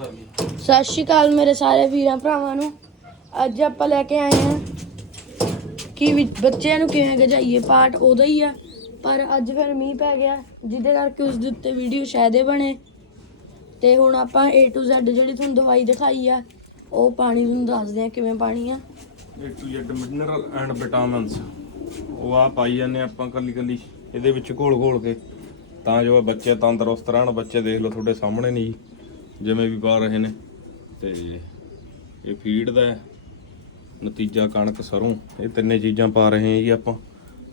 ਸਤਿ ਸ਼੍ਰੀ ਅਕਾਲ ਮੇਰੇ ਸਾਰੇ ਵੀਰਾਂ ਭਰਾਵਾਂ ਨੂੰ। ਅੱਜ ਆਪਾਂ ਲੈ ਕੇ ਆਏ ਹਾਂ ਕਿ ਬੱਚਿਆਂ ਨੂੰ ਕਿਵੇਂ ਗਜਾਈਏ ਪਾਠ ਉਦੋਂ ਹੀ ਆ। ਪਰ ਅੱਜ ਫਿਰ ਮੀਂਹ ਪੈ ਗਿਆ ਜਿਹਦੇ ਕਰਕੇ ਉਸ ਦੇ ਉੱਤੇ ਵੀਡੀਓ ਸ਼ਾਇਦੇ ਬਣੇ। ਤੇ ਹੁਣ ਆਪਾਂ A to Z ਜਿਹੜੀ ਤੁਹਾਨੂੰ ਦਵਾਈ ਦਿਖਾਈ ਆ ਉਹ ਪਾਣੀ ਤੁਹਾਨੂੰ ਦੱਸਦੇ ਆ ਕਿਵੇਂ ਪਾਣੀ ਆ। A to Z mineral and vitamins ਉਹ ਆ ਪਾਈ ਜਾਂਦੇ ਆਪਾਂ ਕੱਲੀ ਕੱਲੀ ਇਹਦੇ ਵਿੱਚ ਘੋਲ ਘੋਲ ਕੇ। ਤਾਂ ਜੋ ਬੱਚੇ ਤੰਦਰੁਸਤ ਰਹਿਣ ਬੱਚੇ ਦੇਖ ਲਓ ਤੁਹਾਡੇ ਸਾਹਮਣੇ ਨਹੀਂ। ਜਿਵੇਂ ਵੀ ਪਾ ਰਹੇ ਨੇ। ਤੇ ਇਹ ਫੀਡ ਦਾ ਨਤੀਜਾ ਕਣਕ ਸਰੋਂ, ਇਹ ਤਿੰਨੇ ਚੀਜ਼ਾਂ ਪਾ ਰਹੇ ਹਾਂ ਜੀ ਆਪਾਂ।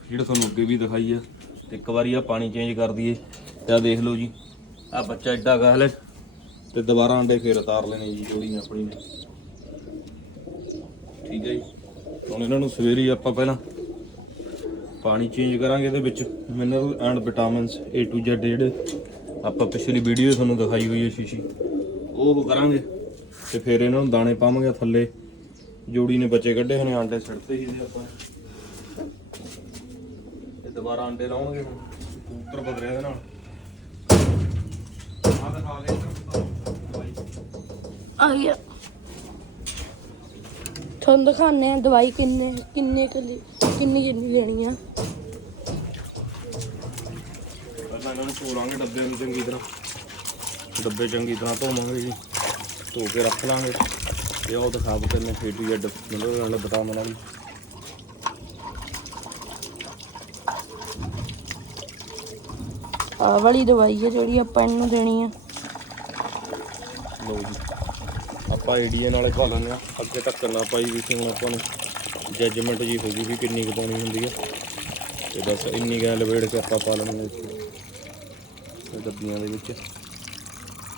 ਫੀਡ ਤੁਹਾਨੂੰ ਅੱਗੇ ਵੀ ਦਿਖਾਈ ਆ। ਤੇ ਇੱਕ ਵਾਰੀ ਆ ਪਾਣੀ ਚੇਂਜ ਕਰ ਦਈਏ। ਤੇ ਦੇਖ ਲਓ ਜੀ। ਆ ਬੱਚਾ ਐਡਾ ਗਾ ਹਲੇ ਤੇ ਦੁਬਾਰਾ ਅੰਡੇ ਫੇਰ ਉਤਾਰ ਲੈਣੇ ਜੀ ਜੋੜੀ ਆਪਣੀ ਨੇ ਠੀਕ ਹੈ ਜੀ। ਹੁਣ ਇਹਨਾਂ ਨੂੰ ਸਵੇਰੇ ਆਪਾਂ ਪਹਿਲਾਂ ਪਾਣੀ ਚੇਂਜ ਕਰਾਂਗੇ ਇਹਦੇ ਵਿੱਚ। Mineral and vitamins A to Z ਜਿਹੜੇ ਆਪਾਂ ਪਿਛਲੀ ਵੀਡੀਓ ਤੁਹਾਨੂੰ ਦਿਖਾਈ ਹੋਈ ਹੈ ਸ਼ੀਸ਼ੀ। ਉਹ ਕਰਾਂਗੇ। ਤੇ ਫਿਰ ਇਹਨਾਂ ਨੂੰ ਦਾਣੇ ਪਾਵਾਂਗੇ ਥੱਲੇ। ਜੋੜੀ ਨੇ ਬੱਚੇ ਕੱਢੇ ਨੇ ਆਂਡੇ ਛੱਡਤੇ ਸੀ ਇਹਦੇ ਆਪਾਂ। ਇਹ ਦੁਬਾਰਾ ਆਂਡੇ ਲਾਉਣਗੇ ਹੁਣ। ਕਬੂਤਰ ਬਦਲਿਆ ਇਹਦੇ ਨਾਲ। ਆਹ ਦਿਖਾ ਦੇ ਦਵਾਈ। ਆ। ਗਿਆ ਤੁਹਾਨੂੰ ਦਿਖਾਣੇ ਆ ਦਵਾਈ ਕਿੰਨੇ ਕਿੰਨੇ ਕਿੰਨੀ ਕਿੰਨੀ ਲੈਣੀ ਆ। ਪਹਿਲਾਂ ਇਹਨਾਂ ਨੂੰ ਧੋਲਾਂਗੇ ਡੱਬਿਆਂ ਨੂੰ ਚੰਗੀ ਤਰ੍ਹਾਂ। ਡੱਬੇ ਚੰਗੀ ਤਰ੍ਹਾਂ ਧੋਵਾਂਗੇ ਜੀ ਧੋ ਕੇ ਰੱਖ ਲਾਂਗੇ। ਇਹ ਉਹ ਦਿਖਾ ਬਤੇ ਨੇ ਫੇਟੂ ਜੱਡ ਮਤਲਬ ਨਾਲ ਵਿਟਾਮਿਨ ਵਾਲੀ ਆਹ ਵਾਲੀ ਦਵਾਈ ਹੈ ਜਿਹੜੀ ਆਪਾਂ ਇਹਨੂੰ ਦੇਣੀ ਆ। ਲਓ ਜੀ ਆਪਾਂ ਏਡੀਏ ਨਾਲੇ ਪਾ ਲੈਂਦੇ ਆ ਅੱਗੇ ਤੱਕ ਨਾ ਪਾਈ ਵੀ ਸੀ ਹੁਣ ਆਪਾਂ ਨੂੰ ਜੱਜਮੈਂਟ ਜੀ ਹੋ ਗਈ ਵੀ ਕਿੰਨੀ ਕੁ ਪਾਉਣੀ ਹੁੰਦੀ ਆ। ਤੇ ਬਸ ਇੰਨੀ ਗੈਲ ਲਵੇੜ ਕੇ ਆਪਾਂ ਪਾ ਇਹ ਡੱਬੀਆਂ ਦੇ ਵਿੱਚ।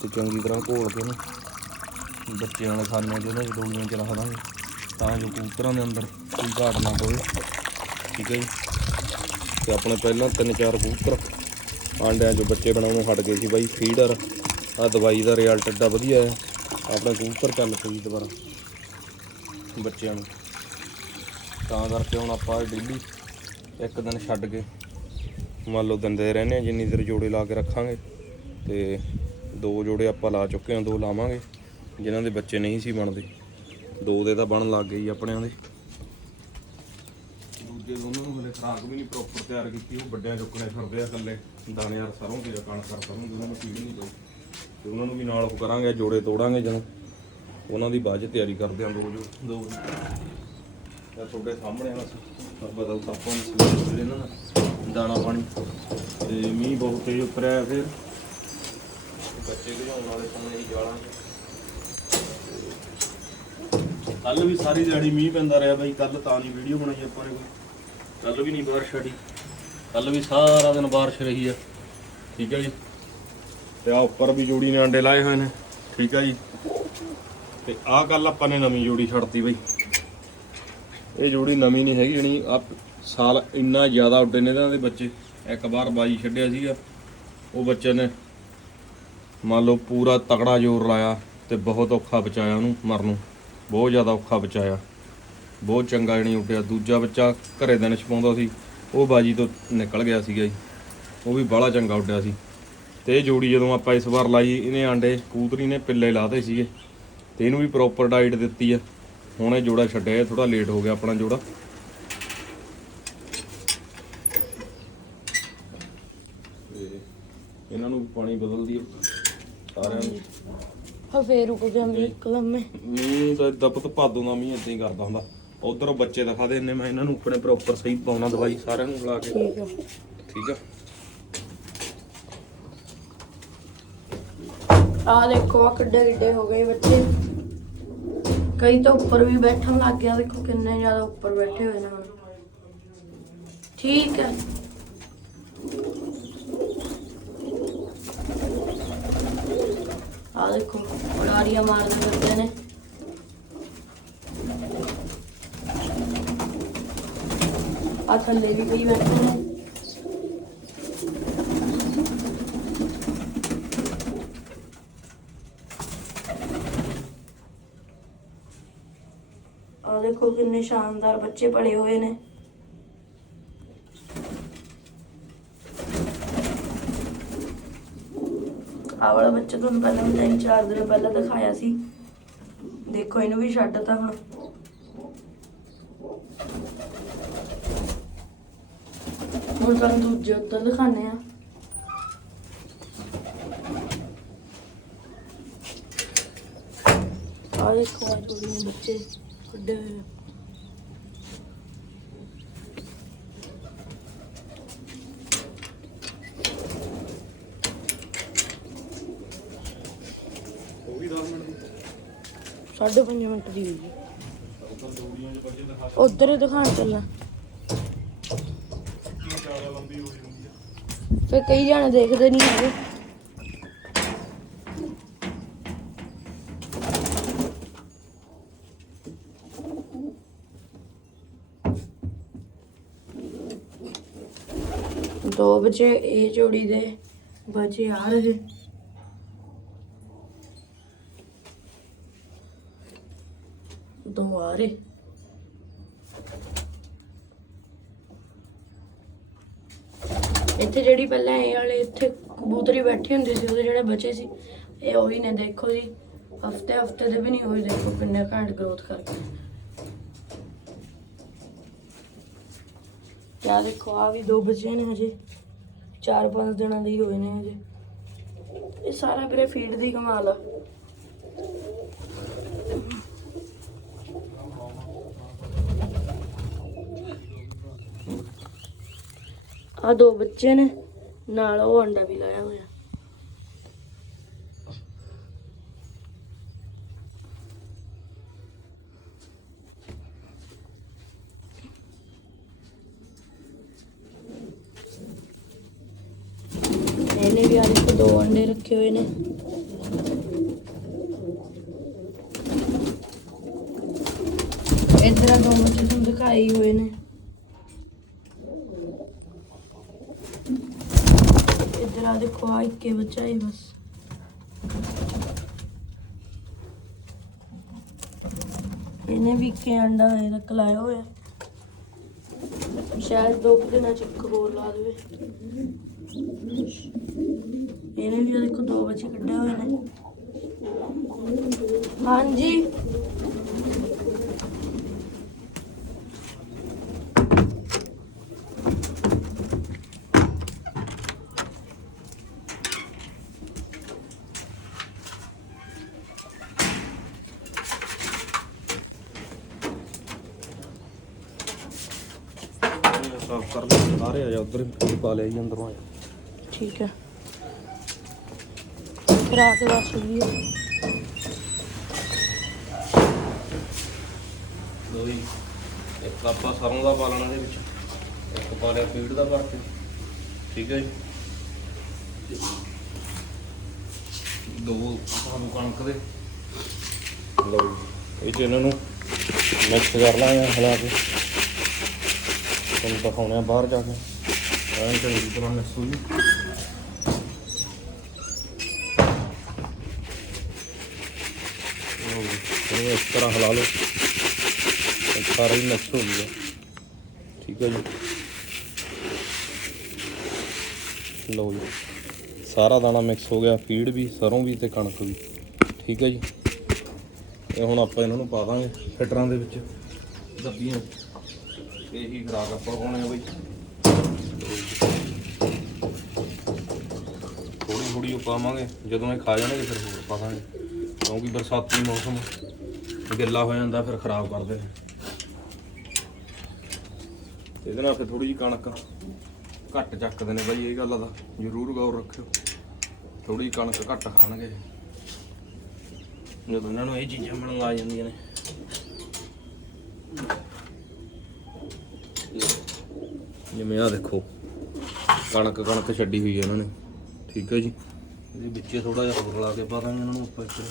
ਤੇ ਚੰਗੀ ਤਰ੍ਹਾਂ ਘੋਲ ਕੇ ਨਾ ਬੱਚਿਆਂ ਵਾਲੇ ਖਾਣੇ ਦੇ ਵਿੱਚ ਡੋਲੀਆਂ ਚ ਰੱਖ ਦਾਂਗੇ ਤਾਂ ਜੋ ਕਬੂਤਰਾਂ ਦੇ ਅੰਦਰ ਕੋਈ ਘਾਟ ਨਾ ਪਵੇ। ਠੀਕ ਹੈ ਜੀ? ਤੇ ਆਪਣੇ ਪਹਿਲਾਂ ਤਿੰਨ ਚਾਰ ਕਬੂਤਰ ਆਂਡਿਆਂ 'ਚੋਂ ਬੱਚੇ ਬਣਾਉਣੋਂ ਹਟ ਗਏ ਸੀ ਬਾਈ, ਫੀਡਰ ਆ ਦਵਾਈ ਦਾ ਰਿਜ਼ਲਟ ਏਡਾ ਵਧੀਆ ਹੈ ਆਪਣੇ ਕਬੂਤਰ ਚੱਲ ਪਈ ਦੁਬਾਰਾ ਬੱਚਿਆਂ ਨੂੰ। ਤਾਂ ਕਰਕੇ ਹੁਣ ਆਪਾਂ ਡੇਲੀ ਇੱਕ ਦਿਨ ਛੱਡ ਕੇ ਮੰਨ ਲਓ ਦਿੰਦੇ ਰਹਿੰਦੇ ਹਾਂ, ਜਿੰਨੀ ਦੇਰ ਜੋੜੇ ਲਾ ਕੇ ਰੱਖਾਂਗੇ। ਤੇ ਦੋ ਜੋੜੇ ਆਪਾਂ ਲਾ ਚੁੱਕੇ ਹਾਂ ਦੋ ਲਾਵਾਂਗੇ। ਜਿਨ੍ਹਾਂ ਦੇ ਬੱਚੇ ਨਹੀਂ ਸੀ ਬਣਦੇ। ਦੋ ਦੇ ਤਾਂ ਬਣਨ ਲੱਗ ਗਏ ਜੀ ਆਪਣਿਆਂ ਦੇ। ਦੂਜੇ ਦੋਨਾਂ ਨੂੰ ਹਲੇ ਖਰਾਕ ਵੀ ਨਹੀਂ ਪ੍ਰੋਪਰ ਤਿਆਰ ਕੀਤੀ। ਉਹ ਵੱਡਿਆਂ ਚੁੱਕਣੇ ਫਿਰਦੇ ਆ ਇਕੱਲੇ। ਦਾਣੇ ਯਾਰ ਸਰੋਂ ਤੇ ਕਣਕ ਕਰ ਸਰੋਂ ਦੀ ਉਹਨਾਂ ਨੂੰ ਫੀਡ ਨਹੀਂ ਪਈ ਤੇ ਉਹਨਾਂ ਨੂੰ ਵੀ ਨਾਲ ਉਹ ਕਰਾਂਗੇ ਜੋੜੇ ਤੋੜਾਂਗੇ ਜਦੋਂ। ਉਹਨਾਂ ਦੀ ਬਾਅਦ 'ਚ ਤਿਆਰੀ ਕਰਦੇ ਆਂ ਦੋ ਜੋ ਦੋ। ਤਾਂ ਤੁਹਾਡੇ ਸਾਹਮਣੇ ਆ ਬਦਲ ਤਾਪੋਂ ਜਿਹੜੇ ਨਾ। ਦਾਣਾ ਪਾਣੀ। ਤੇ ਮੀਂਹ ਬਹੁਤ ਤੇਜ਼ ਉਤਰਿਆ ਫਿਰ। ਬੱਚੇ ਘਿਰਾਉਣ ਵਾਲੇ ਪਾਣੀ ਦੀ ਜਾਲਾਂ ਕੱਲ ਵੀ ਸਾਰੀ ਦਿਹਾੜੀ ਮੀਂਹ ਪੈਂਦਾ ਰਿਹਾ ਬਾਈ ਕੱਲ ਤਾਂ ਨਹੀਂ ਵੀਡੀਓ ਬਣਾਈ ਆਪਾਂ ਨੇ ਕੋਈ। ਕੱਲ ਵੀ ਨਹੀਂ ਬਾਰਿਸ਼ ਛੜੀ ਕੱਲ ਵੀ ਸਾਰਾ ਦਿਨ ਬਾਰਿਸ਼ ਰਹੀ ਆ। ਠੀਕ ਹੈ ਜੀ? ਤੇ ਆ ਉੱਪਰ ਵੀ ਜੋੜੀ ਨੇ ਅੰਡੇ ਲਾਏ ਹੋਏ ਨੇ। ਠੀਕ ਹੈ ਜੀ? ਤੇ ਆਹ ਕੱਲ ਆਪਾਂ ਨੇ ਨਵੀਂ ਜੋੜੀ ਛੱਡਤੀ ਬਈ। ਇਹ ਜੋੜੀ ਨਵੀਂ ਨਹੀਂ ਹੈਗੀ, ਜਣੀ ਆ ਸਾਲ ਇੰਨਾ ਜ਼ਿਆਦਾ ਉੱਡੇ ਨੇ ਇਹਨਾਂ ਦੇ ਬੱਚੇ। ਇੱਕ ਵਾਰ ਬਾਜੀ ਛੱਡਿਆ ਸੀਗਾ। ਉਹ ਬੱਚੇ ਨੇ ਮੰਨ ਲਓ ਪੂਰਾ ਤਕੜਾ ਜ਼ੋਰ ਲਾਇਆ ਤੇ ਬਹੁਤ ਔਖਾ ਬਚਾਇਆ ਉਹਨੂੰ ਮਰਨ ਨੂੰ। ਬਹੁਤ ਜ਼ਿਆਦਾ ਔਖਾ ਬਚਾਇਆ। ਬਹੁਤ ਚੰਗਾ ਜਣੀ ਉੱਡਿਆ। ਦੂਜਾ ਬੱਚਾ ਘਰੇ ਦਿਨ ਛਪਾਉਂਦਾ ਸੀ। ਉਹ ਬਾਜੀ ਤੋਂ ਨਿਕਲ ਗਿਆ ਸੀਗਾ ਜੀ। ਉਹ ਵੀ ਬਾਹਲਾ ਚੰਗਾ ਉੱਡਿਆ ਸੀ। ਤੇ ਇਹ ਜੋੜੀ ਜਦੋਂ ਆਪਾਂ ਇਸ ਵਾਰ ਲਾਈ, ਇਹਨੇ ਆਂਡੇ ਕੂਤਰੀ ਨੇ ਪਿੱਲੇ ਲਾਤੇ ਸੀਗੇ। ਤੇ ਇਹਨੂੰ ਵੀ ਪ੍ਰੋਪਰ ਡਾਈਟ ਦਿੱਤੀ ਆ। ਹੁਣ ਇਹ ਜੋੜਾ ਛੱਡਿਆ ਥੋੜਾ ਲੇਟ ਹੋ ਗਿਆ ਆਪਣਾ ਜੋੜਾ। ਇਹਨਾਂ ਨੂੰ ਪਾਣੀ ਬਦਲ ਦਈਏ ਸਾਰਿਆਂ ਨੂੰ ਹਾਂ ਫੇਰ ਰੁਕ ਜਾਂਦੇ ਇੱਕਦਮ ਮੈਂ। ਮੀਂਹ ਦਾ ਦਪਤ ਭਾਦੋਂ ਦਾ ਮੀਂਹ ਇਦਾਂ ਹੀ ਕਰਦਾ ਹੁੰਦਾ। ਉਧਰੋਂ ਬੱਚੇ ਦਿਖਾ ਦੇ ਇੰਨੇ ਮੈਂ ਇਹਨਾਂ ਨੂੰ ਆਪਣੇ ਪ੍ਰੋਪਰ ਸਹੀ ਪਾਉਣਾ ਦਵਾਈ ਸਾਰਿਆਂ ਨੂੰ ਮਿਲਾ ਕੇ। ਠੀਕ ਆ। ਠੀਕ ਆ। ਆ ਦੇਖੋ ਆ ਕਿੱਡੇ ਕਿੱਡੇ ਹੋ ਗਏ ਬੱਚੇ। ਕਈ ਤਾਂ ਉੱਪਰ ਵੀ ਬੈਠਣ ਲੱਗ ਗਿਆ ਦੇਖੋ ਕਿੰਨੇ ਜ਼ਿਆਦਾ ਉੱਪਰ ਬੈਠੇ ਹੋਏ ਨੇ ਹੁਣ। ਠੀਕ ਹੈ ਆ ਦੇਖੋ, ਉਡਾਰੀਆਂ ਮਾਰਦੇ ਫਿਰਦੇ ਨੇ। ਆ ਥੱਲੇ ਵੀ ਕਈ ਬੈਠੇ ਨੇ। ਆ ਦੇਖੋ ਕਿੰਨੇ ਸ਼ਾਨਦਾਰ ਬੱਚੇ ਪੜੇ ਹੋਏ ਨੇ। ਆਹ ਵਾਲਾ ਬੱਚਾ ਤੁਹਾਨੂੰ ਪਹਿਲਾਂ ਵੀ ਤਿੰਨ ਚਾਰ ਦਿਨ ਪਹਿਲਾਂ ਦਿਖਾਇਆ ਸੀ। ਦੇਖੋ, ਇਹਨੂੰ ਵੀ ਛੱਡਤਾ ਹੁਣ। ਹੁਣ ਤੁਹਾਨੂੰ ਦੂਜੇ ਉੱਤਰ ਦਿਖਾਣੇ ਆ ਆ ਦੇਖੋ ਆ ਜੋੜੀ ਬੱਚੇ ਕੱਢੇ ਹੋਏ 5.5 ਮਿੰਟ ਦੀ ਹੋਈ ਉਧਰ ਦਿਖਾਣ ਚੱਲਾ। ਫੇ ਕਈ ਜਾਣੇ ਦੇਖਦੇ ਨਹੀਂ ਹੈਗੇ। ਦੋ ਵਜੇ ਇਹ ਜੋੜੀ ਦੇ ਵਜੇ ਆ ਰਹੇ। ਦੋ ਆ ਰਹੇ ਇੱਥੇ ਜਿਹੜੀ ਪਹਿਲਾਂ ਇਹ ਵਾਲੇ ਇੱਥੇ ਕਬੂਤਰੀ ਬੈਠੀ ਹੁੰਦੀ ਸੀ, ਉਹਦੇ ਜਿਹੜੇ ਬੱਚੇ ਸੀ, ਇਹ ਉਹੀ ਨੇ, ਦੇਖੋ ਜੀ, ਹਫ਼ਤੇ ਹਫ਼ਤੇ ਦੇ ਵੀ ਨਹੀਂ ਹੋਈ ਦੇਖੋ ਕਿੰਨੇ ਘੰਟ ਗਰੋਥ ਕਰਕੇ ਕਿਆ ਦੇਖੋ ਆ ਵੀ ਦੋ ਬੱਚੇ ਨੇ ਹਜੇ, ਚਾਰ ਪੰਜ ਦਿਨਾਂ ਦੇ ਹੀ ਹੋਏ ਨੇ ਹਜੇ। ਇਹ ਸਾਰਾ ਵੀਰੇ ਫੀਡ ਦੀ ਕਮਾਲ ਆ। ਆ ਦੋ ਬੱਚੇ ਨੇ, ਨਾਲ ਉਹ ਅੰਡਾ ਵੀ ਲਾਇਆ ਹੋਇਆ। ਇਹਨੇ ਵੀ ਆ ਦੇਖੋ ਦੋ ਅੰਡੇ ਰੱਖੇ ਹੋਏ ਨੇ। ਇਧਰ ਦੋ ਬੱਚੇ ਤੁਹਾਨੂੰ ਦਿਖਾਏ ਹੋਏ ਨੇ ਇੱਧਰ ਆ ਦੇਖੋ, ਆ ਇੱਕੇ ਬੱਚਾ ਹੀ ਬਸ। ਇਹਨੇ ਵੀ ਇੱਕੇ ਅੰਡਾ ਹਜੇ ਤੱਕ ਲਾਇਆ ਹੋਇਆ। ਸ਼ਾਇਦ ਦੋ ਦਿਨਾਂ ਚ ਇੱਕ ਹੋਰ ਲਾ ਦੇਵੇ। ਇਹਨੇ ਵੀ ਆ ਦੇਖੋ, ਦੋ ਬੱਚੇ ਕੱਢੇ ਹੋਏ ਨੇ। ਹਾਂਜੀ ਇਹ ਸਾਫ਼ ਕਰ ਲੈ ਸਾਰੇ ਆ ਜਾ ਉਧਰ ਹੀ ਪਾ ਲਿਆ ਜੀ ਅੰਦਰੋਂ ਆ ਜਾ। ਠੀਕ ਹੈ। ਫਿਰ ਆ ਕੇ ਦੱਸ ਵੀ ਲੋ ਜੀ ਇੱਕ ਆਪਾਂ ਸਰੋਂ ਦਾ ਪਾ ਲੈਣਾ ਦੇ ਵਿੱਚ ਇੱਕ ਪਾ ਲਿਆ ਫੀਡ ਦਾ ਭਰ ਕੇ ਠੀਕ ਹੈ ਜੀ। ਦੋ ਸਾਨੂੰ ਕਣਕ ਦੇ। ਲੋ ਜੀ ਇਹ ਚ ਇਹਨਾਂ ਨੂੰ ਮਿਕਸ ਕਰ ਲਾਂਗੇ ਹਲਾ ਕੇ। ਤੁਹਾਨੂੰ ਦਿਖਾਉਣੇ ਆ ਬਾਹਰ ਜਾ ਕੇ। ਐਨ ਚੰਗੀ ਤਰ੍ਹਾਂ ਮਿਕਸ ਹੋ ਜੀ ਇਹਨੂੰ ਇਸ ਤਰ੍ਹਾਂ ਹਿਲਾ ਲਓ। ਸਾਰਾ ਹੀ ਮਿਕਸ ਹੋ ਗਿਆ ਠੀਕ ਹੈ ਜੀ। ਲਓ ਜੀ ਸਾਰਾ ਦਾਣਾ ਮਿਕਸ ਹੋ ਗਿਆ ਫੀਡ ਵੀ ਸਰੋਂ ਵੀ ਤੇ ਕਣਕ ਵੀ। ਠੀਕ ਹੈ ਜੀ। ਇਹ ਹੁਣ ਆਪਾਂ ਇਹਨਾਂ ਨੂੰ ਪਾ ਦਾਂਗੇ ਫਿਟਰਾਂ ਦੇ ਵਿੱਚ। ਡੱਬੀਆਂ ਇਹੀ ਖਰਾਕ ਆਪਾਂ ਪਾਉਣੇ ਆ ਬਈ। ਥੋੜੀ ਥੋੜੀ ਉਹ ਪਾਵਾਂਗੇ, ਜਦੋਂ ਇਹ ਖਾ ਜਾਣਗੇ ਫਿਰ ਹੋਰ ਪਾਵਾਂਗੇ। ਕਿਉਂਕਿ ਬਰਸਾਤੀ ਮੌਸਮ ਗਿੱਲਾ ਹੋ ਜਾਂਦਾ ਫਿਰ ਖਰਾਬ ਕਰਦੇ ਨੇ। ਇਹਦੇ ਨਾਲ ਫਿਰ ਥੋੜੀ ਜਿਹੀ ਕਣਕ ਘੱਟ ਚੱਕਦੇ ਨੇ ਬਾਈ, ਇਹ ਗੱਲ ਦਾ ਜ਼ਰੂਰ ਗੌਰ ਰੱਖਿਓ। ਥੋੜੀ ਜਿਹੀ ਕਣਕ ਘੱਟ ਖਾਣਗੇ ਜਦੋਂ ਇਹਨਾਂ ਨੂੰ ਇਹ ਚੀਜ਼ਾਂ ਮਿਲਣ ਲੱਗ ਜਾਂਦੀਆਂ ਨੇ। ਜਿਵੇਂ ਆ ਦੇਖੋ ਕਣਕ ਕਣਕ ਛੱਡੀ ਹੋਈ ਹੈ ਇਹਨਾਂ ਨੇ। ਠੀਕ ਹੈ ਜੀ? ਇਹਦੇ ਵਿੱਚੇ ਥੋੜਾ ਜਿਹਾ ਹੋਰ ਲਾ ਕੇ ਪਾ ਦਾਂਗੇ ਇਹਨਾਂ ਨੂੰ ਉੱਪਰ ਇੱਥੇ।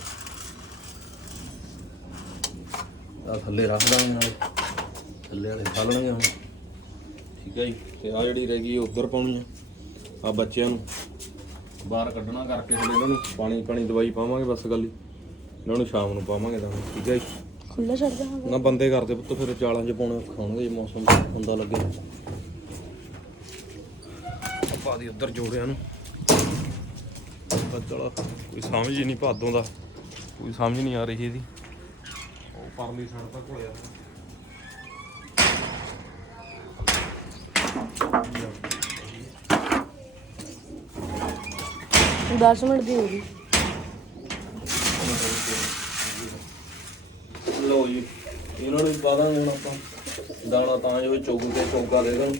ਆ ਥੱਲੇ ਰੱਖ ਦਾਂਗੇ ਨਾਲੇ। ਥੱਲੇ ਵਾਲੇ ਖਾ ਲੈਣਗੇ ਹੁਣ। ਠੀਕ ਹੈ ਜੀ? ਤੇ ਆ ਜਿਹੜੀ ਰਹਿ ਗਈ ਉਧਰ ਪਾਉਣੀ ਆ ਆ ਬੱਚਿਆਂ ਨੂੰ। ਬਾਹਰ ਕੱਢਣਾ ਕਰਕੇ ਹੁਣ ਇਹਨਾਂ ਨੂੰ ਪਾਣੀ ਪਾਣੀ ਦਵਾਈ ਪਾਵਾਂਗੇ ਬਸ ਗੱਲ ਹੀ ਇਹਨਾਂ ਨੂੰ ਸ਼ਾਮ ਨੂੰ ਪਾਵਾਂਗੇ ਤਾਂ ਠੀਕ ਹੈ ਜੀ? ਖੁੱਲਾ ਛੱਡ ਦਾਂਗਾ ਨਾ ਬੰਦੇ ਕਰਦੇ ਪੁੱਤ ਫਿਰ ਚਾਲਾਂ 'ਚ ਪਾਉਣੇ ਖਾਣਗੇ ਜੇ ਮੌਸਮ ਹੁੰਦਾ ਲੱਗੇ। ਆਪਾਂ ਦੀ ਉੱਧਰ ਜੋੜਿਆਂ ਨੂੰ। ਵਾਲਾ ਕੋਈ ਸਮਝ ਹੀ ਨਹੀਂ ਭਾਦੋਂ ਦਾ। ਕੋਈ ਸਮਝ ਨਹੀਂ ਆ ਰਹੀ ਇਹਦੀ। ਉਹ ਪਰਲੀ ਸਾਈਡ ਤੱਕ ਹੋਇਆ। 10 ਮਿੰਟ ਦੀ ਹੋ ਗਈ। ਲਓ ਜੀ ਇਹਨਾਂ ਨੂੰ ਪਾ ਦਾਂਗੇ ਹੁਣ ਆਪਾਂ। ਦਾਣਾ ਤਾਂ ਜੋ ਚੁੱਗ ਕੇ ਚੋਗਾ ਦੇ ਦੇਣ।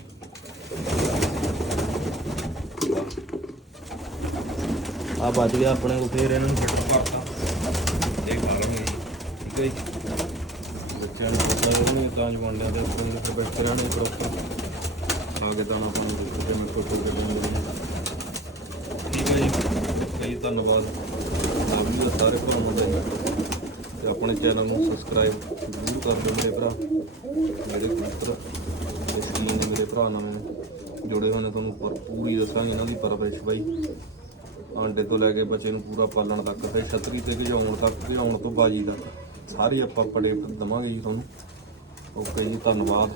ਆ ਬਚ ਗਿਆ ਆਪਣੇ ਕੋਲ, ਫੇਰ ਇਹਨਾਂ ਨੂੰ ਫਿੱਟ ਕਰਤਾ। ਇਹ ਖਾ ਲਾਂਗੇ। ਠੀਕ ਹੈ ਜੀ। ਬੱਚਿਆਂ ਨੂੰ ਪਤਾ ਨਹੀਂ, ਤਾਂ ਜਵਾਨਿਆਂ ਦੇ ਉੱਪਰ ਜਿਹੜੇ ਬੈਠੇ ਰਹਿਣੇ ਪ੍ਰੋਪਰ ਆ ਕੇ ਆਪਾਂ ਨੂੰ ਦੇ ਮੈਂ ਕੋਈ ਦੇ ਠੀਕ ਹੈ ਜੀ। ਕਈ ਧੰਨਵਾਦ। ਵੀਡੀਓ ਦਾ ਸਾਰੇ ਭਰਾਵਾਂ ਦਾ ਜੀ। ਤੇ ਆਪਣੇ ਚੈਨਲ ਨੂੰ ਸਬਸਕ੍ਰਾਈਬ ਜ਼ਰੂਰ ਕਰ ਦਿਓ ਮੇਰੇ ਭਰਾ। ਮੇਰੇ ਮਿੱਤਰ ਤੇ ਸਕੀਨ ਮੇਰੇ ਭਰਾ ਨਵੇਂ ਜੁੜੇ ਹੋਏ ਨੇ ਤੁਹਾਨੂੰ ਪਰ ਪੂਰੀ ਦੱਸਾਂਗੇ ਇਹਨਾਂ ਦੀ ਪਰਵਰਿਸ਼ ਬਾਈ। ਆਂਡੇ ਤੋਂ ਲੈ ਕੇ ਬੱਚੇ ਨੂੰ ਪੂਰਾ ਪਾਲਣ ਤੱਕ ਤੇ ਛਤਰੀ ਤੇ ਭਜਾਉਣ ਤੱਕ, ਭਜਾਉਣ ਤੋਂ ਬਾਜੀ ਤੱਕ, ਸਾਰੇ ਆਪਾਂ ਪੜੇ ਦਵਾਂਗੇ ਜੀ ਤੁਹਾਨੂੰ। ਓਕੇ ਜੀ, ਧੰਨਵਾਦ।